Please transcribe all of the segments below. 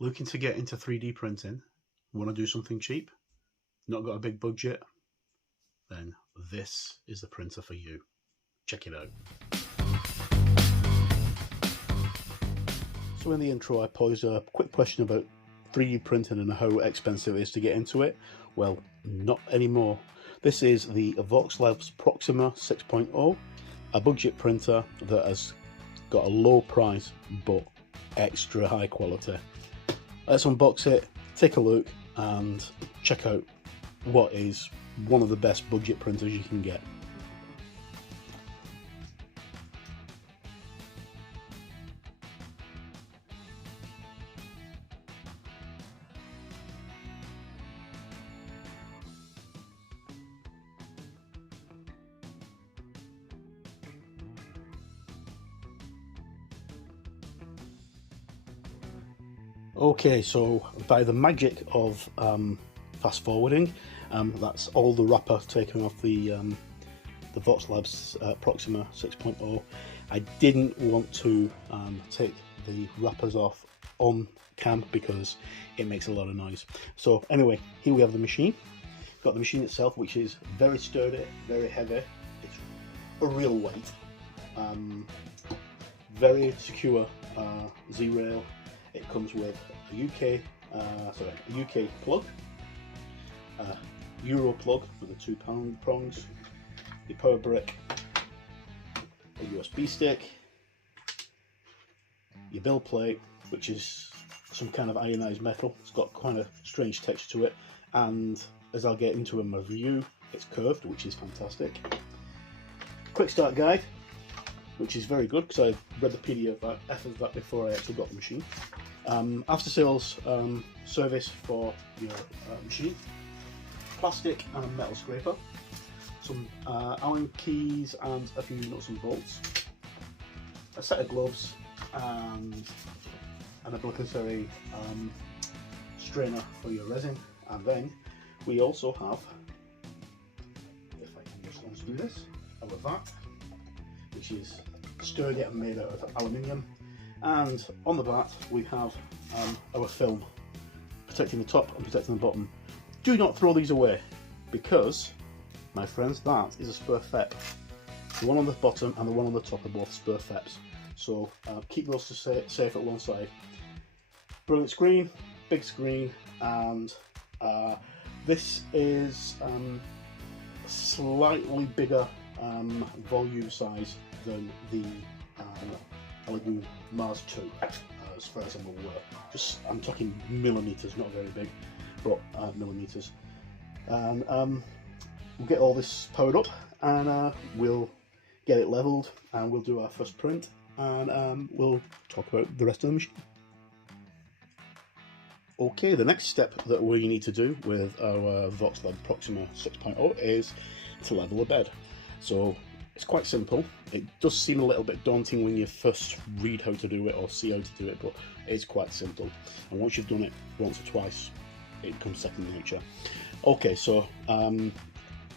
Looking to get into 3D printing? Want to do something cheap? Not got a big budget? Then this is the printer for you. Check it out. So in the intro I posed a quick question about 3D printing and how expensive it is to get into it. Well, not anymore. This is the Voxelabs Proxima 6.0, a budget printer that has got a low price but extra high quality. Let's unbox it, take a look and check out what is one of the best budget printers you can get. Okay, so by the magic of fast forwarding, that's all the wrapper taken off the Voxelabs Proxima 6.0. I didn't want to take the wrappers off on cam because it makes a lot of noise. So anyway, here we have the machine. Got the machine itself, which is very sturdy, very heavy. It's a real weight. Very secure Z-rail. It comes with a UK plug, a Euro plug for the 2 pound prongs, the power brick, a USB stick, your build plate, which is some kind of ionized metal. It's got kind of strange texture to it, and as I'll get into in my review, it's curved, which is fantastic. Quick start guide, which is very good because I read the PDF of that before I actually got the machine. After sales service for your machine, plastic and metal scraper, some Allen keys and a few nuts and bolts, a set of gloves and an obligatory strainer for your resin, and then we also have, if I can just unscrew this, our vat, which is sturdy and made out of aluminium. And on the back we have our film protecting the top and protecting the bottom. Do not throw these away because, my friends, that is a spur FEP. The one on the bottom and the one on the top are both spur FEPs. So keep those safe at one side. Brilliant screen, big screen, and this is slightly bigger volume size than the Elegoo Mars 2, as far as I'm aware. I'm talking millimeters, not very big, but millimeters. And we'll get all this powered up, and we'll get it leveled, and we'll do our first print, and we'll talk about the rest of the machine. Okay, the next step that we need to do with our Voxelabs Proxima 6.0 is to level a bed. So it's quite simple. It does seem a little bit daunting when you first read how to do it or see how to do it, but it's quite simple. And once you've done it once or twice, it becomes second nature. Okay, so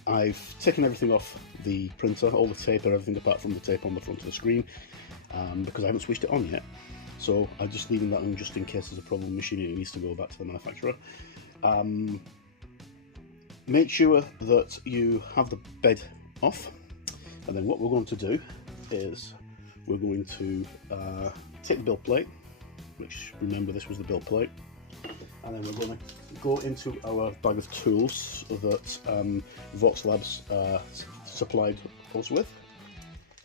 I've taken everything off the printer, all the tape and everything apart from the tape on the front of the screen, because I haven't switched it on yet. So I'm just leaving that on just in case there's a problem with the machine and it needs to go back to the manufacturer. Make sure that you have the bed off. And then what we're going to do is we're going to take the build plate, which, remember, this was the build plate, and then we're going to go into our bag of tools that Voxelabs supplied us with.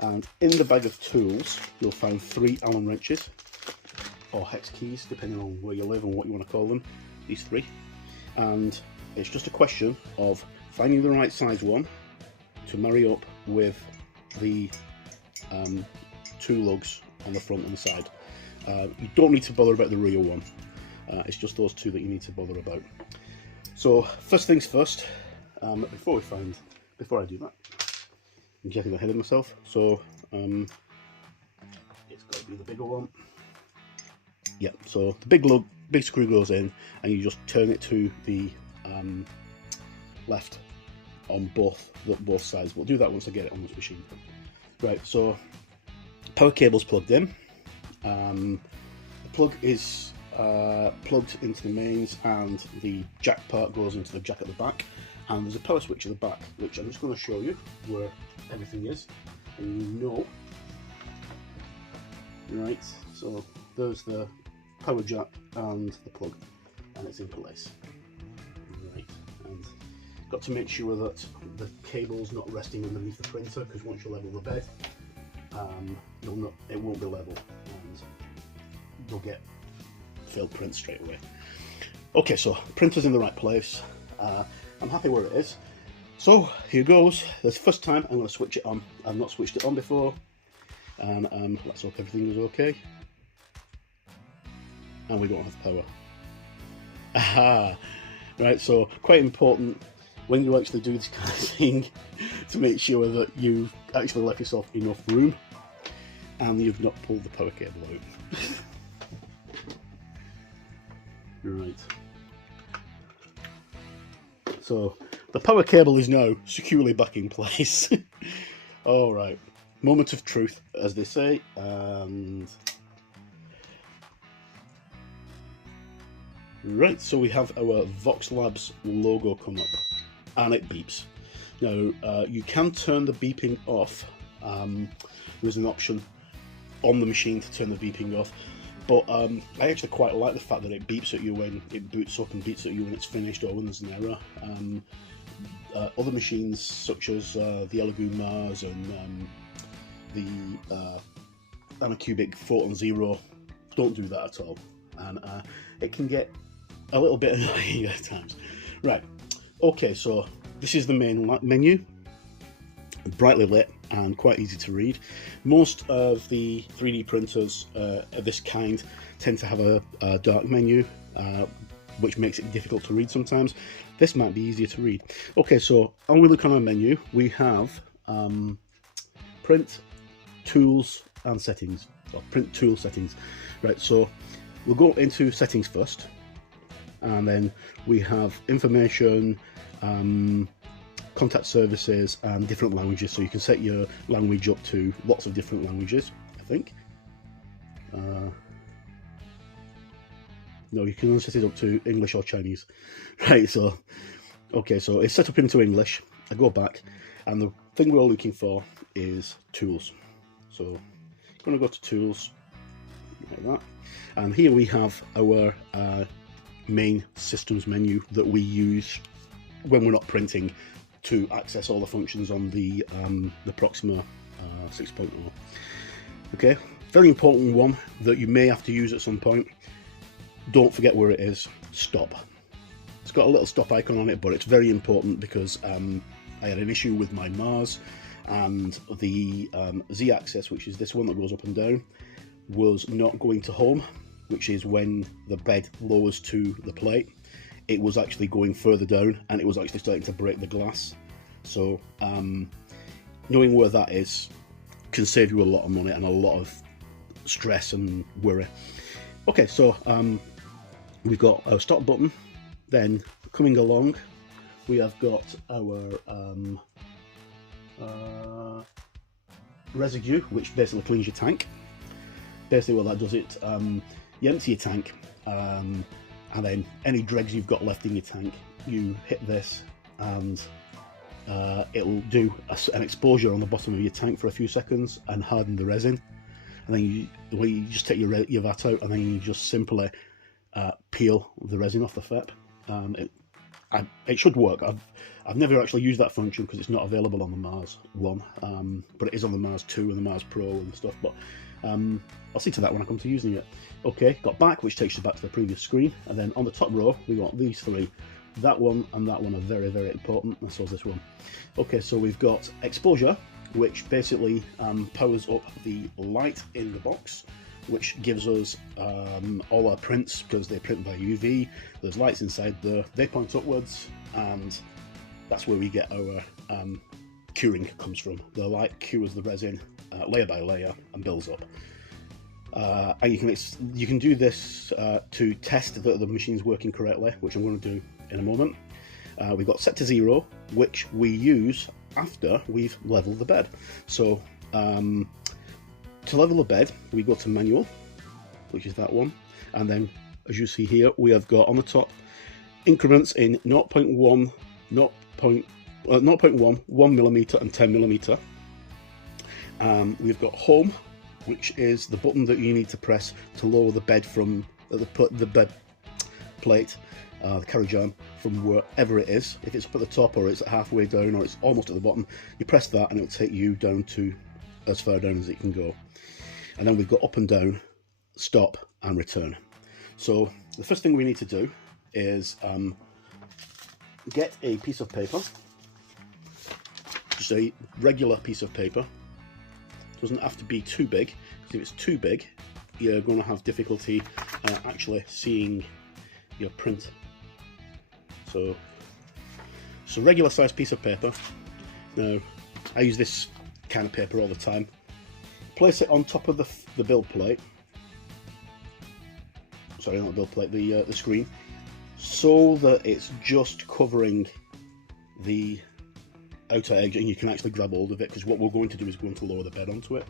And in the bag of tools you'll find 3 Allen wrenches, or hex keys, depending on where you live and what you want to call them, these 3. And it's just a question of finding the right size one to marry up with the 2 lugs on the front and the side. You don't need to bother about the rear one, it's just those 2 that you need to bother about. So first things first, before I do that, I'm getting ahead of myself, so it's got to be the bigger one. Yeah, so the big screw goes in and you just turn it to the left on both sides. We'll do that once I get it on this machine. Right, so power cable's plugged in. The plug is plugged into the mains, and the jack part goes into the jack at the back, and there's a power switch at the back, which I'm just going to show you where everything is, and you know. Right, so there's the power jack and the plug, and it's in place. Right, and got to make sure that the cable's not resting underneath the printer, because once you level the bed, it won't be level, and you'll get failed prints straight away. Okay, so printer's in the right place. I'm happy where it is. So here goes. This is the first time I'm going to switch it on. I've not switched it on before, and let's hope everything is okay. And we don't have power. Aha! Right, so quite important when you actually do this kind of thing to make sure that you've actually left yourself enough room and you've not pulled the power cable out. Right. So the power cable is now securely back in place. All right, moment of truth, as they say, and right. So we have our Voxelabs logo come up, and it beeps. Now you can turn the beeping off. There's an option on the machine to turn the beeping off. But I actually quite like the fact that it beeps at you when it boots up and beeps at you when it's finished or when there's an error. Other machines such as the Elegoo Mars and the Anacubic Photon Zero don't do that at all, and it can get a little bit annoying at times. Right, okay, so this is the main menu, brightly lit and quite easy to read. Most of the 3D printers of this kind tend to have a dark menu, which makes it difficult to read sometimes. This might be easier to read. Okay, so when we look on our menu, we have print, tools and settings, or print tool settings. Right, so we'll go into settings first, and then we have information, contact services and different languages, so you can set your language up to lots of different languages, I think. No, you can only set it up to English or Chinese. Right, so okay, so it's set up into English. I go back, and the thing we're looking for is tools. So I'm going to go to tools like that, and here we have our main systems menu that we use when we're not printing to access all the functions on the Proxima 6.0. Okay, very important one that you may have to use at some point. Don't forget where it is. Stop. It's got a little stop icon on it, but it's very important because I had an issue with my Mars, and the Z-axis, which is this one that goes up and down, was not going to home, which is when the bed lowers to the plate. It was actually going further down, and it was actually starting to break the glass. So knowing where that is can save you a lot of money and a lot of stress and worry. Okay, so we've got our stop button. Then coming along, we have got our residue, which basically cleans your tank. Basically what that does, it you empty your tank, and then any dregs you've got left in your tank, you hit this, and it'll do an exposure on the bottom of your tank for a few seconds and harden the resin. And then you just take your vat out, and then you just simply peel the resin off the FEP. It should work. I've never actually used that function because it's not available on the Mars 1, but it is on the Mars 2 and the Mars Pro and stuff. But I'll see to that when I come to using it. Okay, got back, which takes us back to the previous screen, and then on the top row we got these three. That one and that one are very, very important, and so is this one. Okay, so we've got exposure, which basically powers up the light in the box, which gives us all our prints, because they print by UV. There's lights inside there, they point upwards, and that's where we get our curing comes from. The light cures the resin layer by layer and builds up. And you can do this to test that the machine's working correctly, which I'm going to do in a moment. We've got set to 0, which we use after we've leveled the bed. So to level the bed, we go to manual, which is that one, and then as you see here, we have got on the top increments in 0.1, 0.1, 1mm and 10mm. We've got home, which is the button that you need to press to lower the bed from the bed plate, the carriage arm, from wherever it is. If it's up at the top, or it's halfway down, or it's almost at the bottom, you press that and it'll take you down to as far down as it can go. And then we've got up and down, stop and return. So the first thing we need to do is get a piece of paper, just a regular piece of paper. Doesn't have to be too big, because if it's too big, you're going to have difficulty actually seeing your print. So regular size piece of paper. Now, I use this kind of paper all the time. Place it on top of the build plate. Sorry, not the build plate, the screen, so that it's just covering the outer edge, and you can actually grab hold of it, because what we're going to do is going to lower the bed onto it.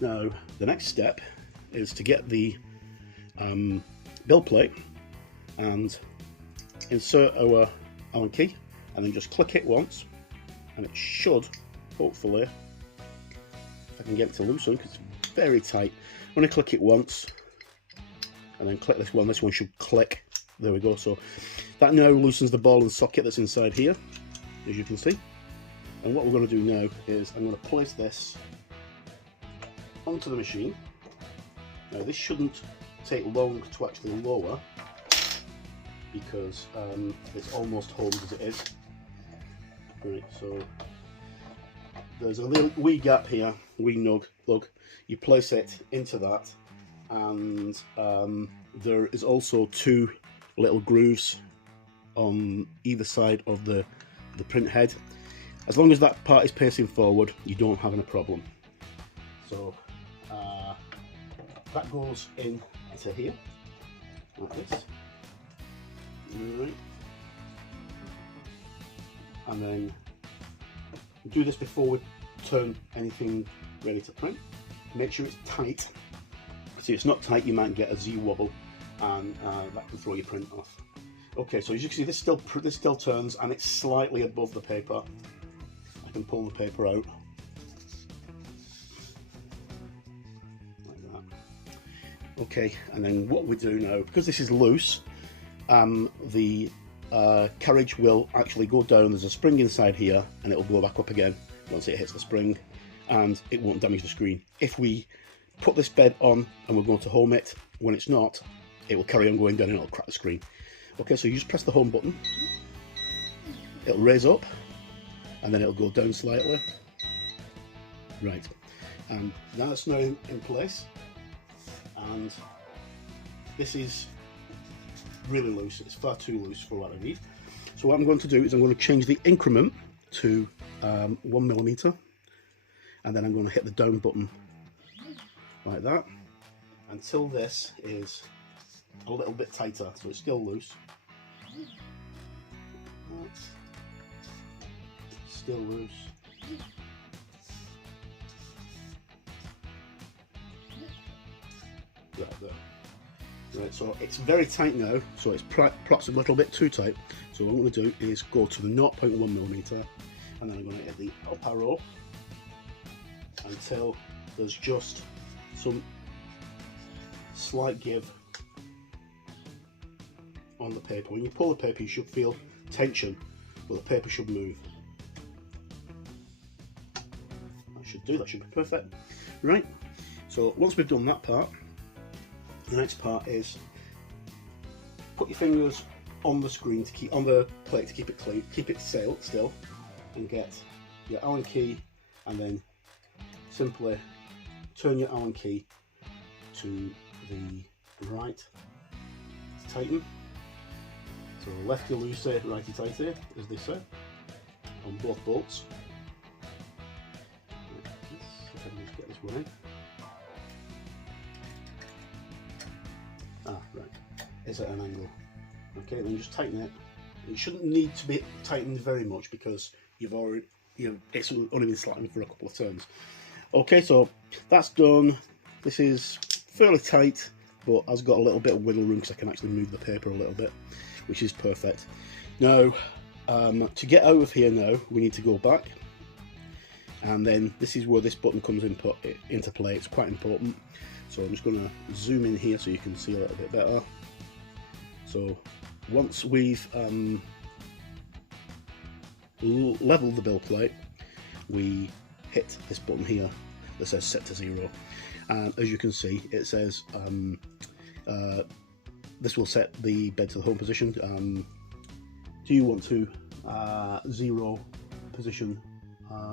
Now, the next step is to get the build plate and insert our Allen key, and then just click it once, and it should, hopefully, if I can get it to loosen, because it's very tight. I'm going to click it once, and then click this one should click. There we go. So that now loosens the ball and socket that's inside here, as you can see. And what we're going to do now is I'm going to place this onto the machine. Now this shouldn't take long to actually lower, because it's almost home as it is. Right, so there's a little wee gap here, wee nug plug. You place it into that, and there is also two little grooves on either side of the print head. As long as that part is facing forward, you don't have any problem. So that goes into here like this. Right. And then do this before we turn anything ready to print. Make sure it's tight. See, it's not tight, you might get a Z wobble, and that can throw your print off. Okay, so as you can see, this still turns, and it's slightly above the paper. I can pull the paper out like that. Okay, and then what we do now, because this is loose, the carriage will actually go down. There's a spring inside here, and it'll go back up again once it hits the spring, and it won't damage the screen. If we put this bed on and we're going to home it, when it's not, it will carry on going down and it'll crack the screen. Okay, so you just press the home button, it'll raise up, and then it'll go down slightly. Right, and that's now in place, and this is really loose. It's far too loose for what I need. So what I'm going to do is I'm going to change the increment to 1mm, and then I'm going to hit the down button like that until this is a little bit tighter, so it's still loose. Still loose. Right, so it's very tight now, so it's perhaps a little bit too tight. So what I'm going to do is go to the 0.1mm, and then I'm going to hit the up arrow until there's just some slight give on the paper. When you pull the paper, you should feel tension, but the paper should move. That should be perfect. Right, so once we've done that part, the next part is put your fingers on the screen to keep on the plate to keep it clean, keep it still, and get your Allen key, and then simply turn your Allen key to the right to tighten. So lefty loosey, righty tighty, as they say, on both bolts. If I can just get this one in. Right, it's at an angle. Okay, then just tighten it. It shouldn't need to be tightened very much, because it's only been slacking for a couple of turns. Okay, so that's done. This is fairly tight, but I've got a little bit of wiggle room because I can actually move the paper a little bit, which is perfect. Now, to get out of here now, we need to go back, and then this is where this button comes into play. It's quite important. So I'm just going to zoom in here so you can see a little bit better. So once we've leveled the build plate, we hit this button here that says set to 0, and as you can see it says this will set the bed to the home position. Do you want to 0 position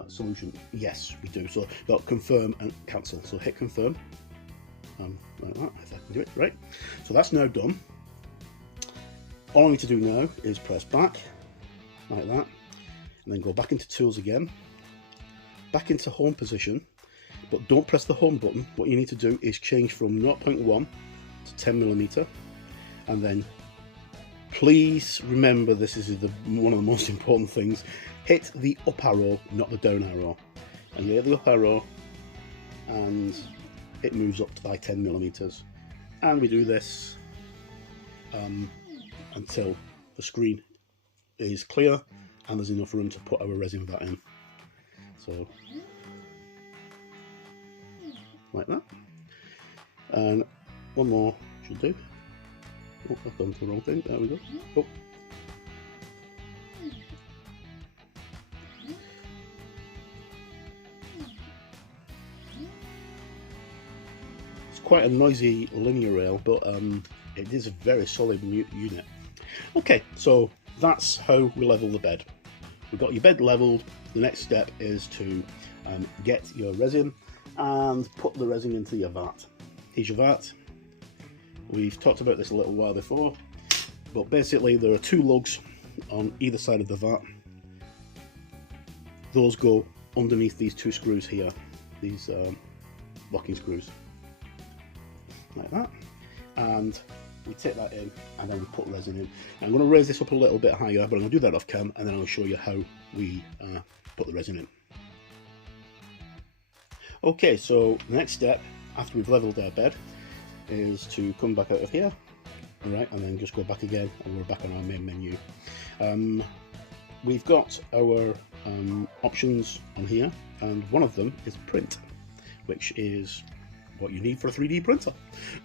solution? Yes, we do. So got confirm and cancel. So hit confirm, like that, if I can do it right. So that's now done. All I need to do now is press back like that, and then go back into tools again, back into home position, but don't press the home button. What you need to do is change from 0.1 to 10mm, and then please remember, this is one of the most important things, hit the up arrow, not the down arrow. And you hit the up arrow and it moves up by 10mm, and we do this until the screen is clear and there's enough room to put our resin vat in. So like that, and one more should do. Oh, I've done the wrong thing. There we go. Oh. It's quite a noisy linear rail, but it is a very solid unit. Okay, so that's how we level the bed. We've got your bed leveled. The next step is to get your resin and put the resin into your vat. Here's your vat. We've talked about this a little while before, but basically there are 2 lugs on either side of the vat. Those go underneath these 2 screws here, these locking screws, like that, and we take that in and then we put resin in. I'm going to raise this up a little bit higher, but I'm going to do that off cam, and then I'll show you how we put the resin in. Okay, so the next step after we've leveled our bed is to come back out of here, alright, and then just go back again, and we're back on our main menu. We've got our options on here, and one of them is print, which is what you need for a 3D printer.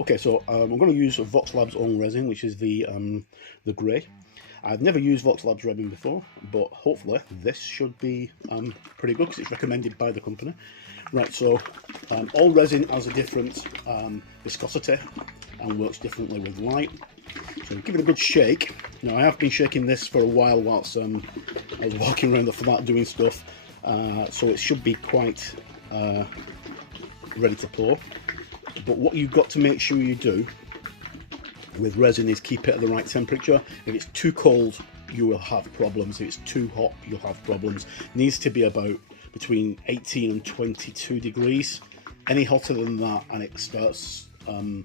Okay, so I'm going to use a Voxelabs own resin, which is the grey. I've never used Voxelabs resin before, but hopefully this should be pretty good because it's recommended by the company. Right, so all resin has a different viscosity and works differently with light. So give it a good shake. Now I have been shaking this for a while whilst I was walking around the flat doing stuff, so it should be quite ready to pour. But what you've got to make sure you do with resin is keep it at the right temperature. If it's too cold, you will have problems. If it's too hot, you'll have problems. It needs to be about between 18 and 22 degrees. Any hotter than that and it starts, you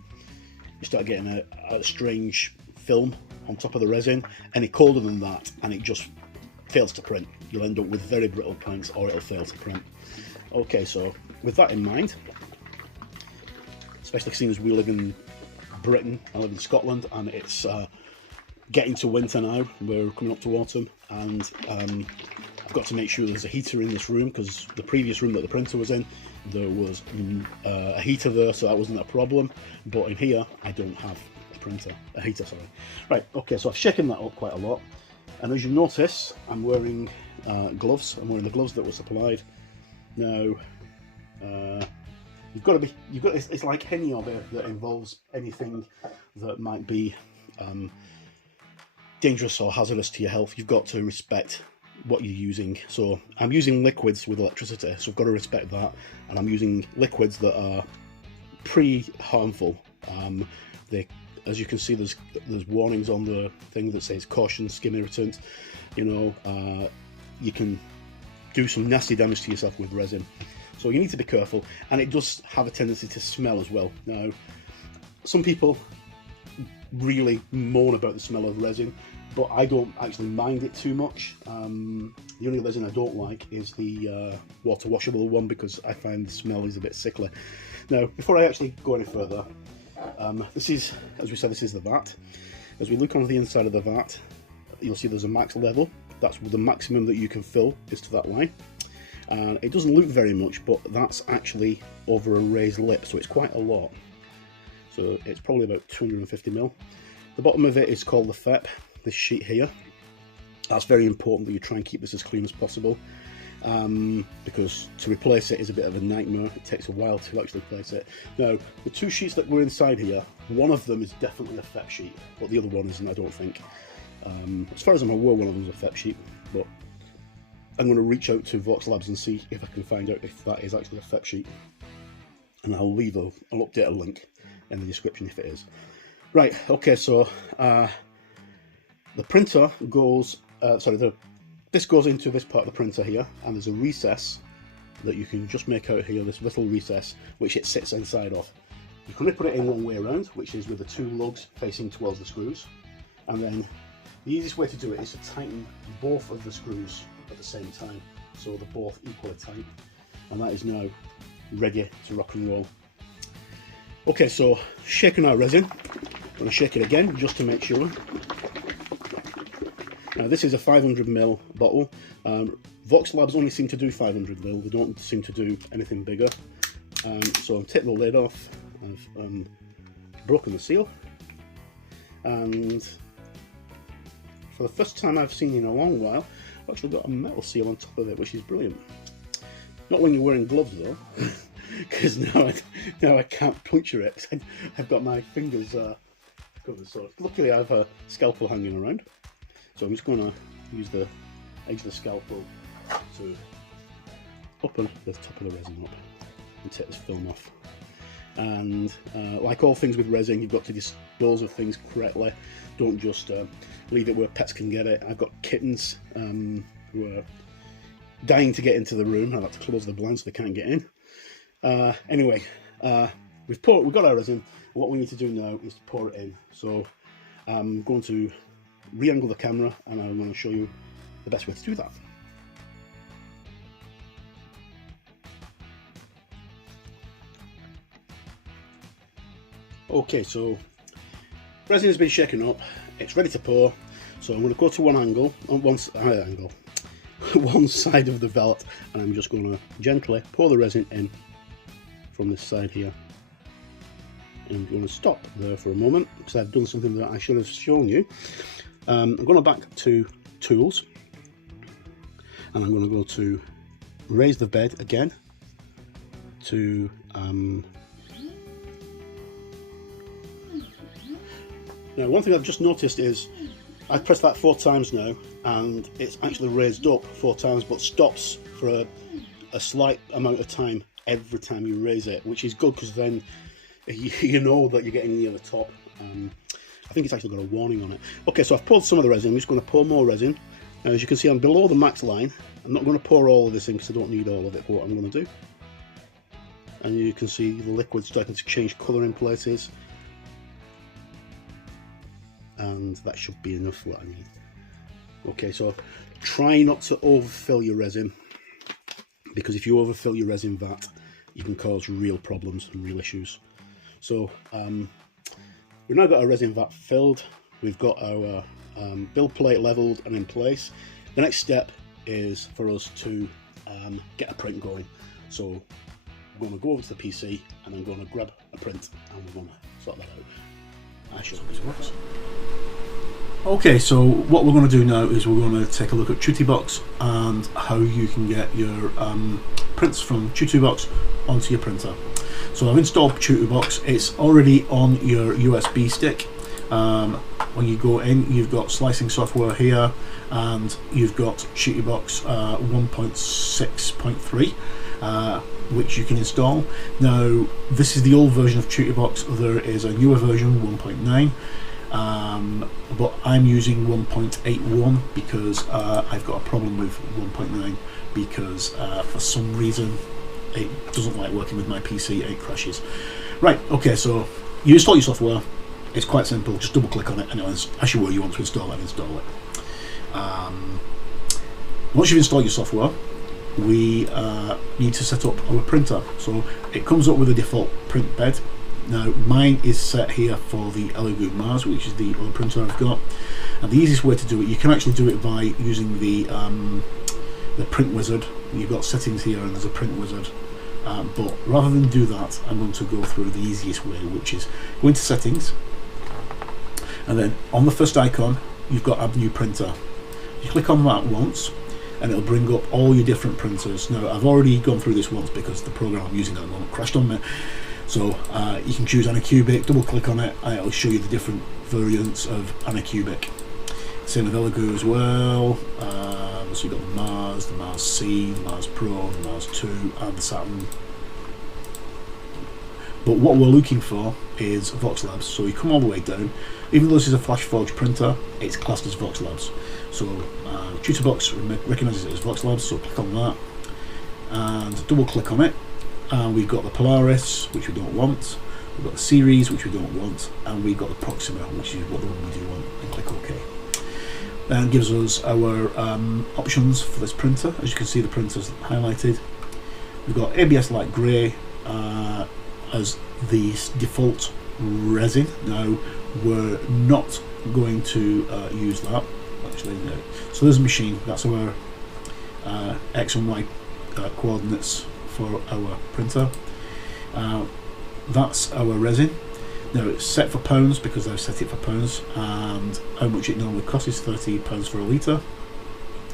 start getting a strange film on top of the resin. Any colder than that and it just fails to print. You'll end up with very brittle prints, or it'll fail to print. Okay, so with that in mind, especially seeing as we live in Britain, I live in Scotland, and it's getting to winter now. We're coming up to autumn, and I've got to make sure there's a heater in this room, because the previous room that the printer was in, there was a heater there, so that wasn't a problem. But in here, I don't have a heater, sorry. Right, okay, so I've shaken that up quite a lot, and as you notice, I'm wearing gloves. I'm wearing the gloves that were supplied. Now, it's like any of it that involves anything that might be dangerous or hazardous to your health. You've got to respect what you're using. So I'm using liquids with electricity, so I've got to respect that, and I'm using liquids that are pretty harmful. As you can see, there's warnings on the thing that says caution, skin irritant. You know, you can do some nasty damage to yourself with resin. So you need to be careful, and it does have a tendency to smell as well. Now, some people really moan about the smell of resin, but I don't actually mind it too much. The only resin I don't like is the water washable one, because I find the smell is a bit sickly. Now, before I actually go any further, This is, as we said, this is the vat. As we look onto the inside of the vat, you'll see there's a max level. That's the maximum that you can fill is to that line. And it doesn't look very much, but that's actually over a raised lip, so it's quite a lot. So it's probably about 250 ml. The bottom of it is called the FEP, this sheet here. That's very important that you try and keep this as clean as possible, because to replace it is a bit of a nightmare. It takes a while to actually replace it. Now, the two sheets that were inside here, one of them is definitely a FEP sheet, but the other one isn't, I don't think. As far as I'm aware, one of them is a FEP sheet, but I'm going to reach out to Voxelabs and see if I can find out if that is actually a FEP sheet. And I'll update a link in the description if it is. Right, okay, so the printer goes, this goes into this part of the printer here, and there's a recess that you can just make out here, this little recess, which it sits inside of. You can only put it in one way around, which is with the two lugs facing towards the screws. And then the easiest way to do it is to tighten both of the screws at the same time, so they're both equally tight. And that is now ready to rock and roll. Okay, so shaking our resin. I'm going to shake it again just to make sure. Now this is a 500 ml bottle. Voxelabs only seem to do 500 ml. They don't seem to do anything bigger. So I'm taking the lid off. I've broken the seal, and for the first time I've seen in a long while, I've actually got a metal seal on top of it, which is brilliant. Not when you're wearing gloves though, because now I can't puncture it. I've got my fingers covered. So luckily I have a scalpel hanging around, so I'm just going to use the edge of the scalpel to open the top of the resin up and take this film off. And like all things with resin, you've got to dispose of things correctly. Don't just leave it where pets can get it. I've got kittens who are dying to get into the room. I've had to close the blinds so they can't get in. Anyway, we've got our resin. What we need to do now is to pour it in. So I'm going to re-angle the camera and I'm going to show you the best way to do that. Okay, so resin has been shaken up, it's ready to pour, so I'm going to go to one side of the velvet, and I'm just going to gently pour the resin in from this side here. And I'm going to stop there for a moment because I've done something that I should have shown you. I'm going back to tools, and I'm going to go to raise the bed again to now, one thing I've just noticed is I've pressed that 4 times now, and it's actually raised up 4 times, but stops for a slight amount of time every time you raise it, which is good because then you know that you're getting near the top. I think it's actually got a warning on it. Okay, so I've poured some of the resin. I'm just going to pour more resin. Now, as you can see, I'm below the max line. I'm not going to pour all of this in because I don't need all of it for what I'm going to do. And you can see the liquid starting to change colour in places. And that should be enough for what I need. Okay, so try not to overfill your resin, because if you overfill your resin vat, you can cause real problems and real issues. So we've now got our resin vat filled. We've got our build plate leveled and in place. The next step is for us to get a print going. So I'm going to go over to the PC and I'm going to grab a print and we're going to sort that out. I should hope this works. Okay, so what we're going to do now is we're going to take a look at Tuttibox and how you can get your prints from Tuttibox onto your printer. So I've installed Tuttibox. It's already on your USB stick. When you go in, you've got slicing software here, and you've got Tuttibox 1.6.3. Which you can install. Now, this is the old version of Tuttibox. There is a newer version, 1.9, but I'm using 1.81 because I've got a problem with 1.9 because for some reason it doesn't like working with my PC, it crashes. Right, okay, so you install your software. It's quite simple, just double click on it and it'll ask you where you want to install it and install it. Once you've installed your software, we need to set up our printer. So it comes up with a default print bed. Now mine is set here for the Elegoo Mars, which is the other printer I've got, and the easiest way to do it, you can actually do it by using the print wizard. You've got settings here and there's a print wizard, but rather than do that, I'm going to go through the easiest way, which is go into settings, and then on the first icon you've got add new printer. You click on that once and it'll bring up all your different printers. Now I've already gone through this once because the program I'm using at the moment crashed on me. So you can choose Anycubic, double click on it, and it'll show you the different variants of Anycubic. Same with Elegoo as well. So you've got the Mars C, the Mars Pro, the Mars 2 and the Saturn. But what we're looking for is Voxelabs. So you come all the way down. Even though this is a FlashForge printer, it's classed as Voxelabs. So Tutorbox recognises it as Voxelabs, so click on that and double click on it. And we've got the Polaris, which we don't want. We've got the Series, which we don't want, and we've got the Proxima, which is what the one we do want, and click OK. Then it gives us our options for this printer. As you can see, the printer's highlighted. We've got ABS light grey as the default resin. Now we're not going to use that actually. No. So there's a machine. That's our X and Y coordinates for our printer. That's our resin. Now it's set for pounds because I've set it for pounds, and how much it normally costs is £30 for a litre.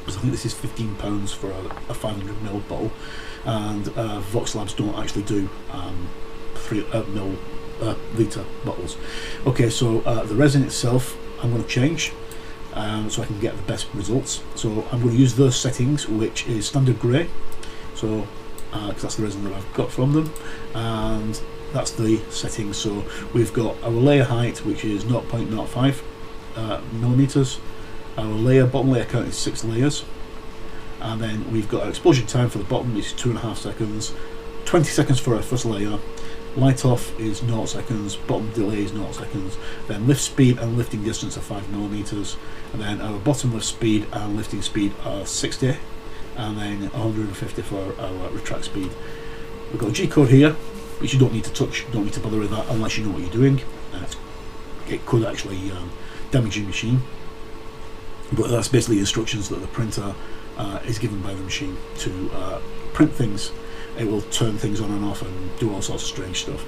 So I think this is £15 for a 500ml bottle, and Voxelabs don't actually do 3ml litre bottles. Okay, so the resin itself I'm going to change so I can get the best results. So I'm going to use those settings, which is standard grey, so because that's the resin that I've got from them, and that's the settings. So we've got our layer height, which is 0.05 millimeters. Our bottom layer count is 6 layers, and then we've got our exposure time for the bottom is 2.5 seconds, 20 seconds for our first layer. Light off is 0 seconds, bottom delay is 0 seconds, then lift speed and lifting distance are 5 millimeters, and then our bottom lift speed and lifting speed are 60, and then 150 for our retract speed. We've got a G-code here, which you don't need to touch, you don't need to bother with that unless you know what you're doing. It could actually damage your machine, but that's basically instructions that the printer is given by the machine to print things. It will turn things on and off and do all sorts of strange stuff.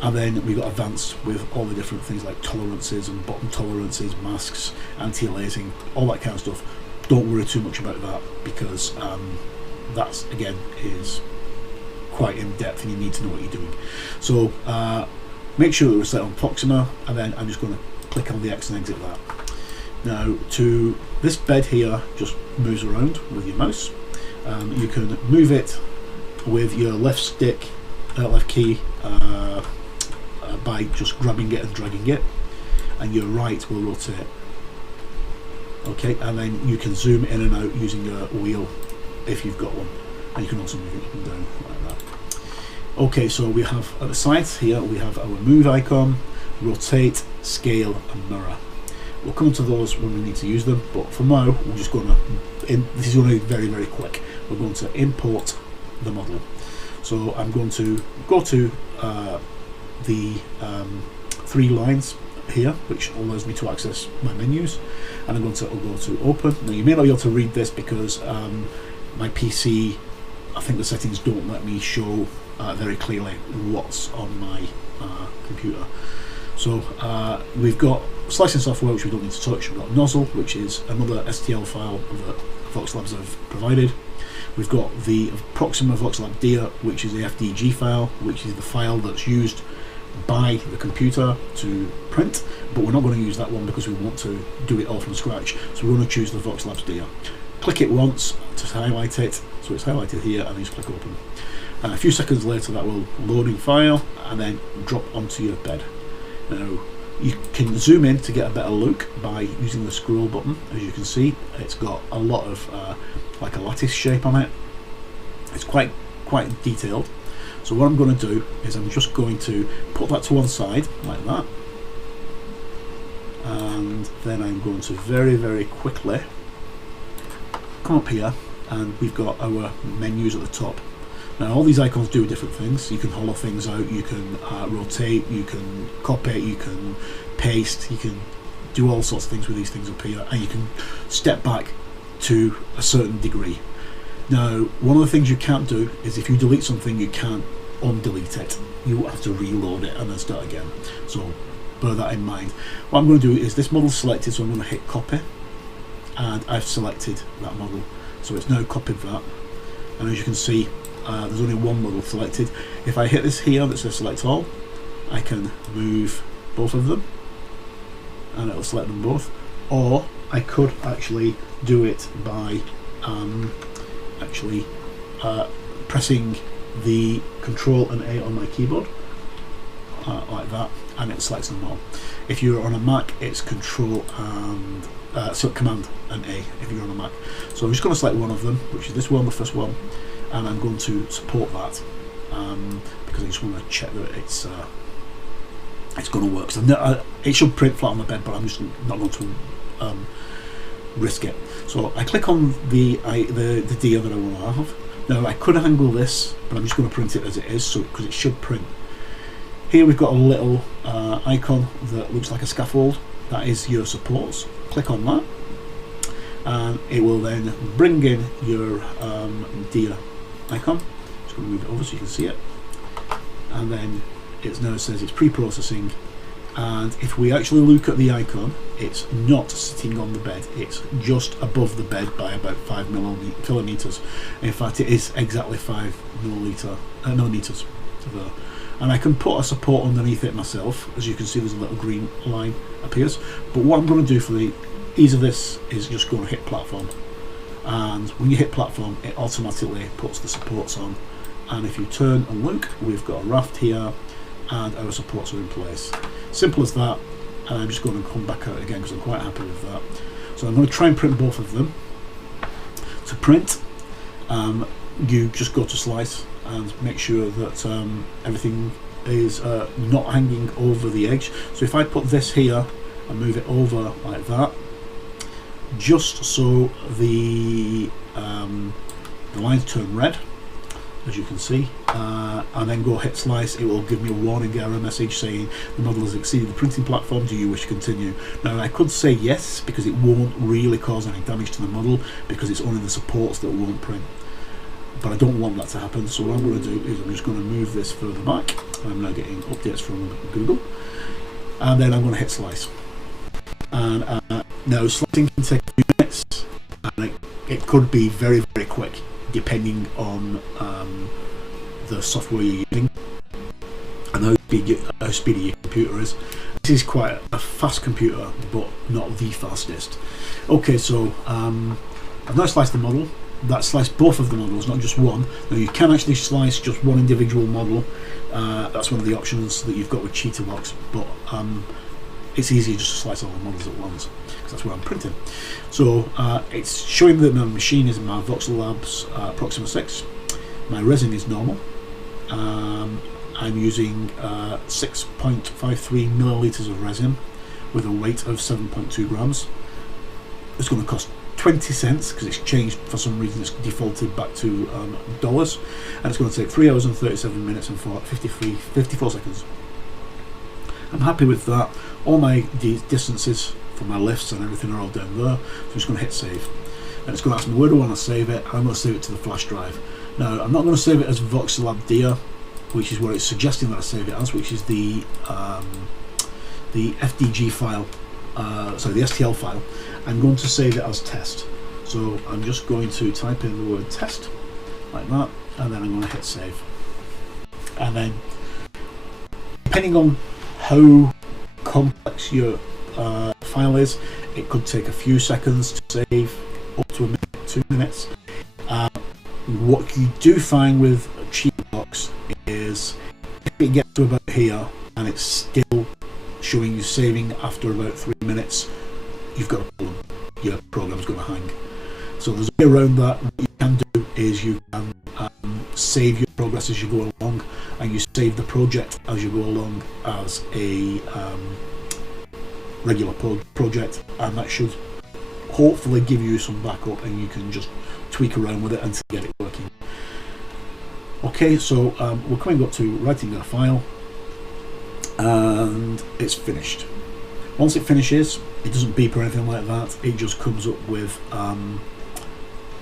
And then we've got advanced with all the different things like tolerances and bottom tolerances, masks, anti-aliasing, all that kind of stuff. Don't worry too much about that because that's again is quite in depth and you need to know what you're doing. So make sure that we're set on Proxima, and then I'm just going to click on the X and exit that. Now to this bed here just moves around with your mouse. You can move it with your left stick, left key by just grabbing it and dragging it, and your right will rotate. Okay, and then you can zoom in and out using your wheel if you've got one, and you can also move it up and down like that. Okay, so we have at the sides here we have our move icon, rotate, scale and mirror. We'll come to those when we need to use them, but for now we're just going to, this is only very quick, we're going to import the model. So I'm going to go to the 3 lines here, which allows me to access my menus, and I'm going to go to open. Now you may not be able to read this because my PC, I think the settings don't let me show very clearly what's on my computer. So we've got slicing software, which we don't need to touch. We've got nozzle, which is another STL file that Voxelabs have provided. We've got the Proxima Voxelab Dia, which is the FDG file, which is the file that's used by the computer to print, but we're not going to use that one because we want to do it all from scratch. So we're going to choose the Voxelabs Dia. Click it once to highlight it, so it's highlighted here, and then just click open. And a few seconds later that will load in file and then drop onto your bed. Now you can zoom in to get a better look by using the scroll button. As you can see, it's got a lot of like a lattice shape on it. It's quite detailed. So what I'm going to do is I'm just going to put that to one side like that, and then I'm going to very quickly come up here, and we've got our menus at the top. Now all these icons do different things. You can hollow things out, you can rotate, you can copy, you can paste, you can do all sorts of things with these things up here, and you can step back to a certain degree. Now one of the things you can't do is if you delete something, you can't undelete it. You have to reload it and then start again. So bear that in mind. What I'm going to do is this model's selected, so I'm going to hit copy, and I've selected that model, so it's now copied that. And as you can see, there's only one model selected. If I hit this here that says select all, I can move both of them and it will select them both, or I could actually do it by pressing the Control and A on my keyboard like that, and it selects them all. If you're on a Mac, it's Control and Command and A if you're on a Mac. So I'm just going to select one of them, which is this one, the first one, and I'm going to support that because I just want to check that it's going to work. So it should print flat on the bed, but I'm just not going to risk it. So I click on the deer that I want to have. Now I could angle this, but I'm just going to print it as it is, so because it should print. Here we've got a little icon that looks like a scaffold. That is your supports. Click on that, and it will then bring in your deer icon. Just going to move it over so you can see it, and then it now says it's pre-processing. And if we actually look at the icon, it's not sitting on the bed, it's just above the bed by about 5 millimeters. In fact, it is exactly 5 millimeters there. And I can put a support underneath it myself. As you can see, there's a little green line appears. But what I'm going to do for the ease of this is just going to hit platform. And when you hit platform, it automatically puts the supports on. And if you turn and look, we've got a raft here, and our supports are in place. Simple as that. And I'm just going to come back out again because I'm quite happy with that. So I'm going to try and print both of them. To print, you just go to slice and make sure that everything is not hanging over the edge. So if I put this here and move it over like that, just so the lines turn red, as you can see, and then go hit slice, it will give me a warning error message saying the model has exceeded the printing platform, do you wish to continue? Now I could say yes, because it won't really cause any damage to the model, because it's only the supports that won't print. But I don't want that to happen, so what I'm going to do is I'm just going to move this further back. I'm now getting updates from Google, and then I'm going to hit slice. And now slicing can take a few minutes, and it could be very, very quick, depending on the software you're using and how speedy your computer is. This is quite a fast computer, but not the fastest. Okay, so I've now sliced the model. That sliced both of the models, not just one. Now you can actually slice just one individual model. That's one of the options that you've got with CheetahBox, but it's easier just to slice all the models at once, because that's what I'm printing. So it's showing that my machine is my Voxelabs Proxima 6. My resin is normal. I'm using 6.53 milliliters of resin with a weight of 7.2 grams. It's going to cost 20 cents because it's changed for some reason. It's defaulted back to dollars, and it's going to take 3 hours and 37 minutes and 54 seconds. I'm happy with that. All my distances for my lifts and everything are all down there, so I'm just going to hit save, and it's going to ask me where do I want to save it. I'm going to save it to the flash drive. Now I'm not going to save it as Voxelab Deer, which is what it's suggesting that I save it as, which is the FDG file, sorry, the STL file. I'm going to save it as test. So I'm just going to type in the word test like that, and then I'm going to hit save. And then, depending on how complex your file is, it could take a few seconds to save, up to a minute, 2 minutes. What you do find with CheetahBox is if it gets to about here and it's still showing you saving after about 3 minutes, you've got a problem. Your program's going to hang. So there's a way around that. What you can do is you can save your progress as you go along, and you save the project as you go along as a regular project, and that should hopefully give you some backup, and you can just tweak around with it until you get it working. Okay, so we're coming up to writing our file, and it's finished. Once it finishes, it doesn't beep or anything like that, it just comes up with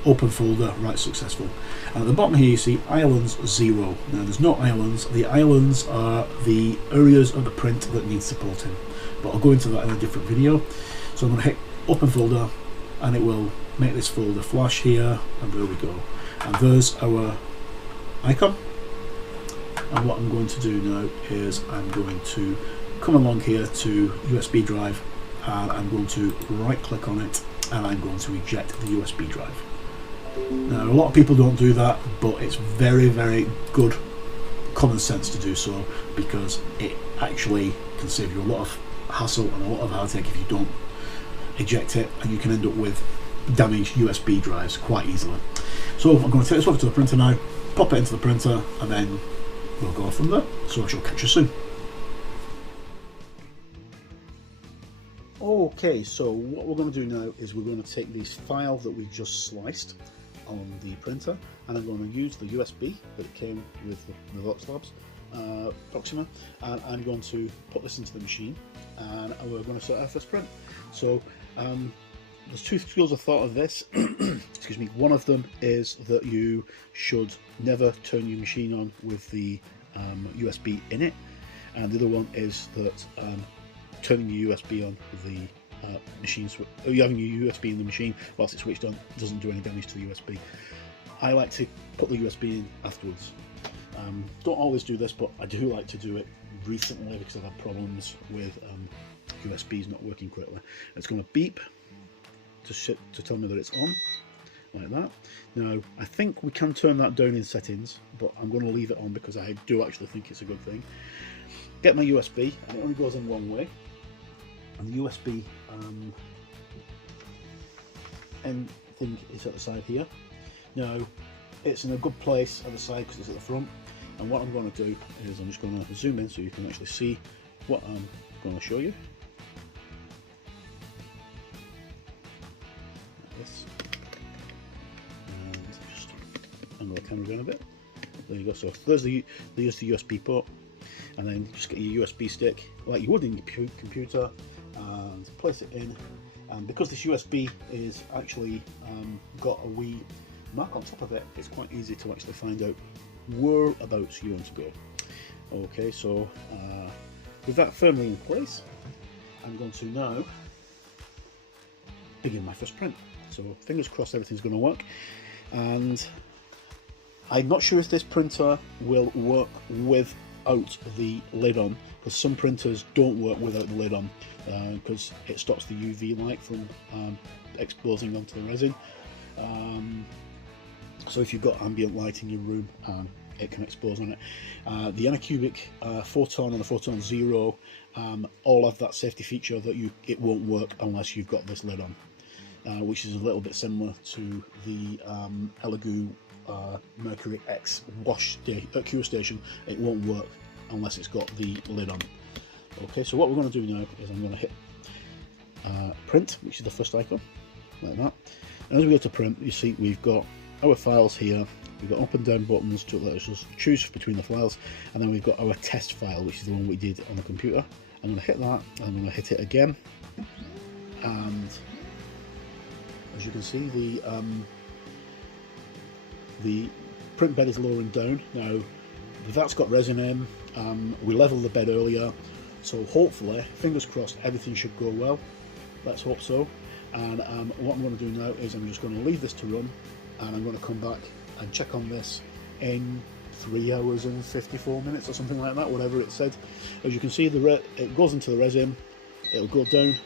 open folder, write successful. And at the bottom here you see islands 0. Now there's no islands, the islands are the areas of the print that need supporting, but I'll go into that in a different video. So I'm going to hit open folder and it will make this folder flash here, and there we go. And there's our icon. And what I'm going to do now is I'm going to come along here to USB drive, and I'm going to right click on it and I'm going to eject the USB drive. Now a lot of people don't do that, but it's very, very good common sense to do so, because it actually can save you a lot of hassle and a lot of heartache if you don't eject it, and you can end up with damaged USB drives quite easily. So I'm going to take this over to the printer now, pop it into the printer, and then we'll go from there. So I shall catch you soon. Okay, so what we're going to do now is we're going to take this file that we just sliced on the printer, and I'm going to use the USB that came with the Voxelabs Proxima, and I'm going to put this into the machine, and we're going to start our first print. So there's two schools of thought of this. Excuse me. One of them is that you should never turn your machine on with the USB in it, and the other one is that turning your USB on with the machine, you having your USB in the machine whilst it's switched on doesn't do any damage to the USB. I like to put the USB in afterwards. Don't always do this, but I do like to do it recently because I've had problems with USBs not working correctly. It's going to beep to tell me that it's on, like that. Now I think we can turn that down in settings, but I'm going to leave it on because I do actually think it's a good thing. Get my USB, and it only goes in one way, and the USB end thing is at the side here. Now it's in a good place at the side because it's at the front, and what I'm going to do is I'm just going to zoom in so you can actually see what I'm going to show you. Like this. And just angle the camera down a bit. There you go. So there's the USB port, and then just get your USB stick like you would in your computer and place it in. And because this USB is actually got a wee mark on top of it, it's quite easy to actually find out whereabouts you want to go. Okay, so with that firmly in place, I'm going to now begin my first print. So fingers crossed everything's going to work, and I'm not sure if this printer will work without the lid on, because some printers don't work without the lid on because it stops the UV light from exposing onto the resin. So if you've got ambient light in your room, it can expose on it. The Anycubic Photon and the Photon Zero all have that safety feature that it won't work unless you've got this lid on, which is a little bit similar to the Elegoo Mercury X cure station. It won't work unless it's got the lid on. Okay, so what we're going to do now is I'm going to hit print, which is the first icon, like that. And as we go to print, you see we've got our files here. We've got up and down buttons to let us just choose between the files, and then we've got our test file, which is the one we did on the computer. I'm going to hit that, and I'm going to hit it again, and as you can see, the print bed is lowering down. Now that's got resin in. We leveled the bed earlier, so hopefully, fingers crossed, everything should go well. Let's hope so. And what I'm going to do now is I'm just going to leave this to run, and I'm going to come back and check on this in 3 hours and 54 minutes or something like that, whatever it said. As you can see, it goes into the resin, it'll go down,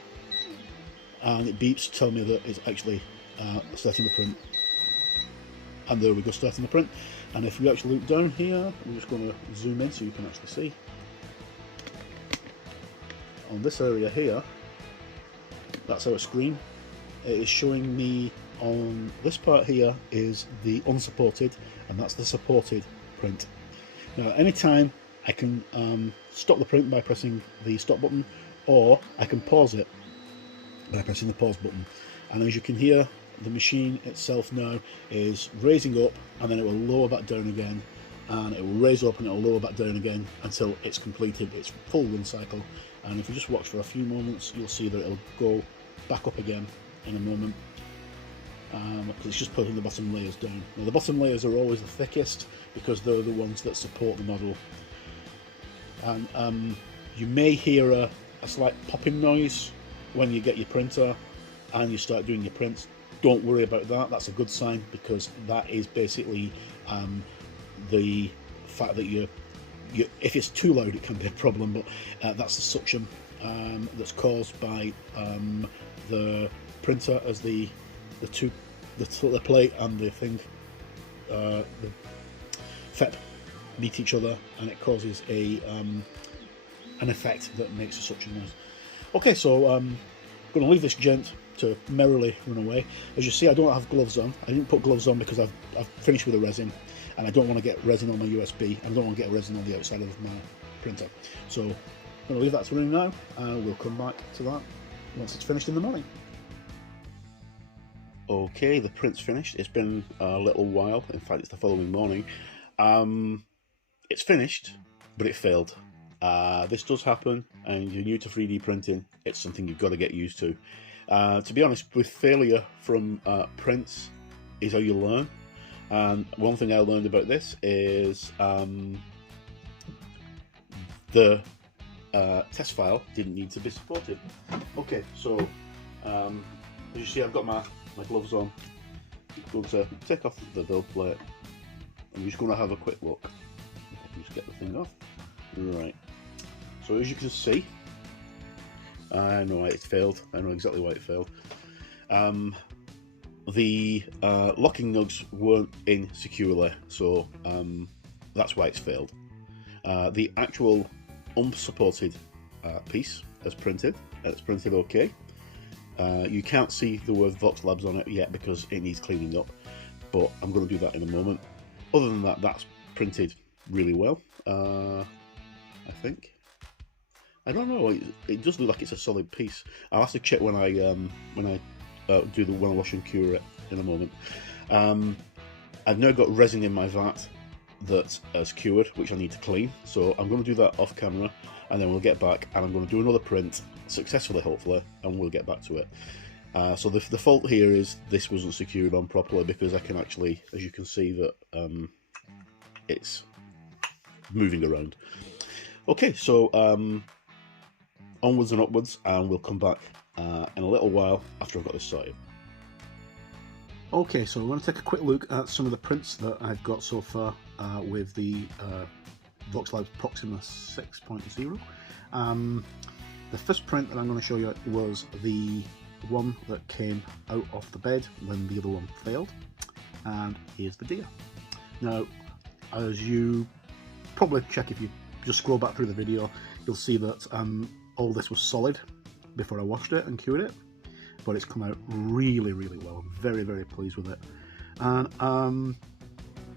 and it beeps to tell me that it's actually starting the print. And there we go, starting the print. And if you actually look down here, I'm just going to zoom in so you can actually see. On this area here, that's our screen. It is showing me on this part here is the unsupported, and that's the supported print. Now anytime I can stop the print by pressing the stop button, or I can pause it by pressing the pause button. And as you can hear, the machine itself now is raising up, and then it will lower back down again and it will raise up and it will lower back down again until it's completed its full run cycle. And if you just watch for a few moments, you'll see that it'll go back up again in a moment, because it's just putting the bottom layers down. Now the bottom layers are always the thickest because they're the ones that support the model. And you may hear a slight popping noise when you get your printer and you start doing your prints. Don't worry about that, that's a good sign, because that is basically the fact that if it's too loud it can be a problem, but that's the suction that's caused by the printer as the plate and the thing, the FEP meet each other, and it causes an effect that makes a suction noise. Okay, so I'm going to leave this gent to merrily run away. As you see, I don't have gloves on. I didn't put gloves on because I've finished with the resin, and I don't want to get resin on my USB, and I don't want to get resin on the outside of my printer. So I'm going to leave that to running now, and we'll come back to that once it's finished in the morning. Okay, the print's finished. It's been a little while. In fact, it's the following morning. It's finished, but it failed. This does happen, and you're new to 3D printing, it's something you've got to get used to. To be honest, with failure from prints is how you learn. And one thing I learned about this is the test file didn't need to be supported. Okay, so as you see, I've got my gloves on. I'm going to take off the build plate. I'm just going to have a quick look. If I can just get the thing off. Right. So as you can see, I know why it's failed. I know exactly why it failed. The locking nugs weren't in securely, so that's why it's failed. The actual unsupported piece has printed, and it's printed okay. You can't see the word Voxelabs on it yet because it needs cleaning up, but I'm going to do that in a moment. Other than that, that's printed really well, I think. I don't know. It does look like it's a solid piece. I'll have to check when I wash and cure it in a moment. I've now got resin in my vat that has cured, which I need to clean. So I'm going to do that off camera, and then we'll get back, and I'm going to do another print successfully, hopefully, and we'll get back to it. So the fault here is this wasn't secured on properly, because I can actually, as you can see, that it's moving around. Okay, so onwards and upwards, and we'll come back in a little while after I've got this sorted. Okay, so we're going to take a quick look at some of the prints that I've got so far with the Voxelabs Proxima 6.0. The first print that I'm going to show you was the one that came out of the bed when the other one failed, and here's the deer. Now, as you probably check if you just scroll back through the video, you'll see that all this was solid before I washed it and cured it, but it's come out really, really well. I'm very, very pleased with it. And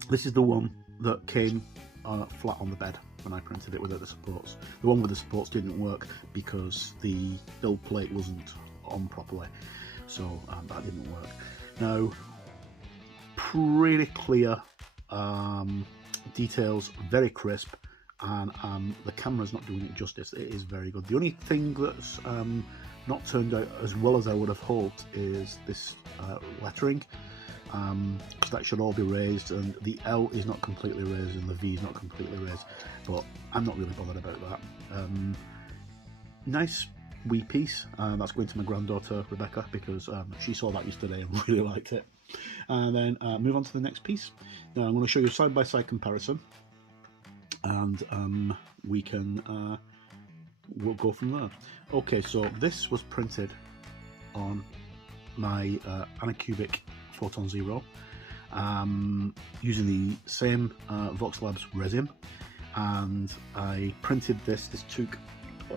this is the one that came flat on the bed when I printed it without the supports. The one with the supports didn't work because the build plate wasn't on properly, so that didn't work. Now, pretty clear details, very crisp, and the camera's not doing it justice. It is very good. The only thing that's not turned out as well as I would have hoped is this lettering. So that should all be raised, and the L is not completely raised and the V is not completely raised, but I'm not really bothered about that. Nice wee piece, that's going to my granddaughter Rebecca, because she saw that yesterday and really liked it. And then move on to the next piece. Now I'm going to show you a side-by-side comparison, and we can we'll go from there. Okay, so this was printed on my Anycubic Photon Zero, using the same Voxelabs resin, and I printed this. This took,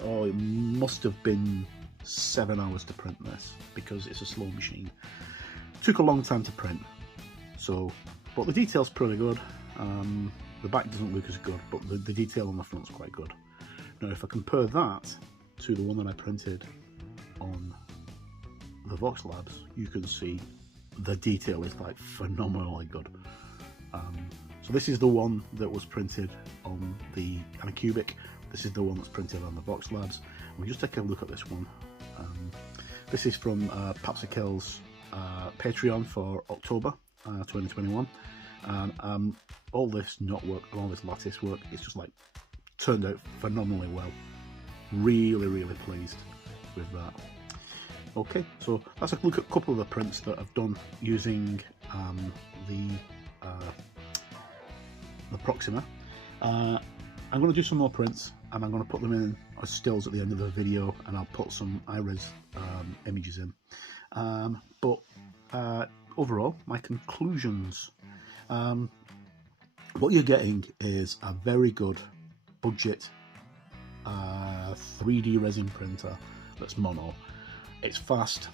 oh, it must have been 7 hours to print this, because it's a slow machine. Took a long time to print, so, but the detail's pretty good. The back doesn't look as good, but the detail on the front's quite good. Now, if I compare that to the one that I printed on the Voxelabs, you can see the detail is like phenomenally good. So this is the one that was printed on the Anycubic. This is the one that's printed on the Voxelabs. We'll just take a look at this one. This is from Papsikel's Patreon for October 2021. And all this knot work and all this lattice work, it's just like turned out phenomenally well. Really pleased with that. Okay, so let's look at a couple of the prints that I've done using the Proxima. I'm going to do some more prints, and I'm going to put them in as stills at the end of the video, and I'll put some iRes images in. But overall, my conclusions. What you're getting is a very good budget 3D resin printer that's mono. It's fast,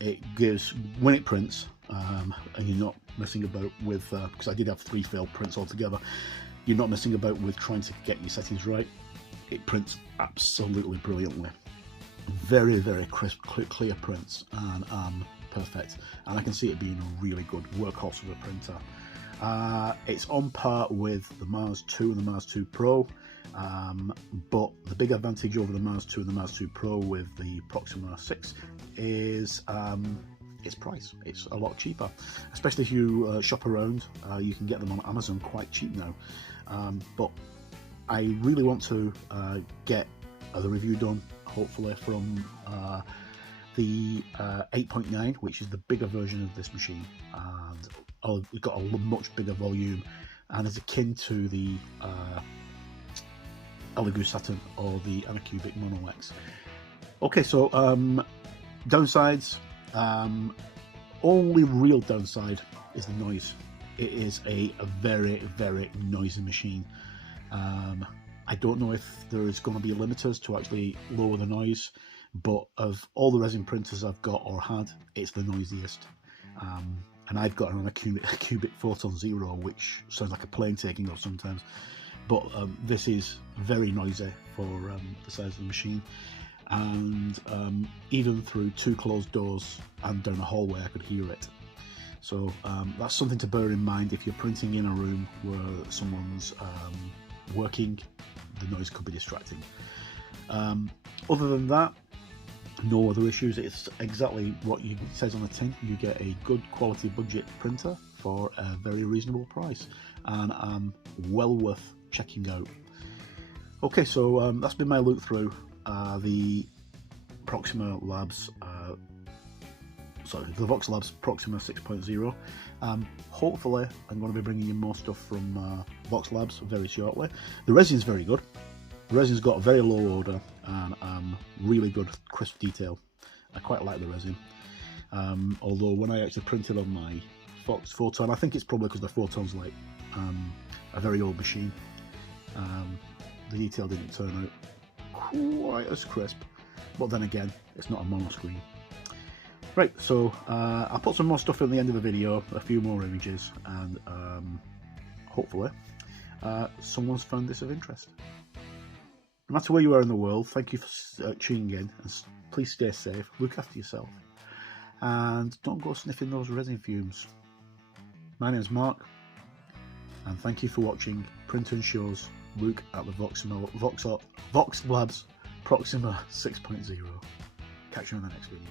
it gives, when it prints, and you're not messing about with, because I did have 3 failed prints altogether, you're not messing about with trying to get your settings right. It prints absolutely brilliantly. Very crisp, clear prints, and perfect. And I can see it being a really good workhorse of a printer. It's on par with the Mars 2 and the Mars 2 Pro, but the big advantage over the Mars 2 and the Mars 2 Pro with the Proxima 6 is its price. It's a lot cheaper, especially if you shop around. You can get them on Amazon quite cheap now. But I really want to get the review done, hopefully from the 8.9, which is the bigger version of this machine, and we've got a much bigger volume and is akin to the Elegoo Saturn or the Anycubic Mono X. Okay, so downsides. Only real downside is the noise. It is a very noisy machine. I don't know if there is going to be limiters to actually lower the noise, but of all the resin printers I've got or had, it's the noisiest. And I've got an Anycubic Photon Zero, which sounds like a plane taking off sometimes, but this is very noisy for the size of the machine. And even through 2 closed doors and down a hallway I could hear it. So that's something to bear in mind if you're printing in a room where someone's working. The noise could be distracting. Other than that, no other issues. It's exactly what it says on the tin. You get a good quality budget printer for a very reasonable price, and well worth checking out. Okay, so that's been my look through the Proxima Labs, the Voxelabs Proxima 6.0. Hopefully I'm going to be bringing you more stuff from Voxelabs very shortly. The resin's very good. The resin's got a very low order and really good crisp detail. I quite like the resin. Although when I actually printed on my Photon, I think it's probably because the Photon's like a very old machine. The detail didn't turn out quite as crisp, but then again, it's not a mono screen. Right, so I'll put some more stuff in the end of the video, a few more images, and hopefully someone's found this of interest. No matter where you are in the world, thank you for tuning in, and please stay safe, look after yourself, and don't go sniffing those resin fumes. My name's Mark, and thank you for watching Print and Show's look at the Voxelabs Proxima 6.0. Catch you in the next video.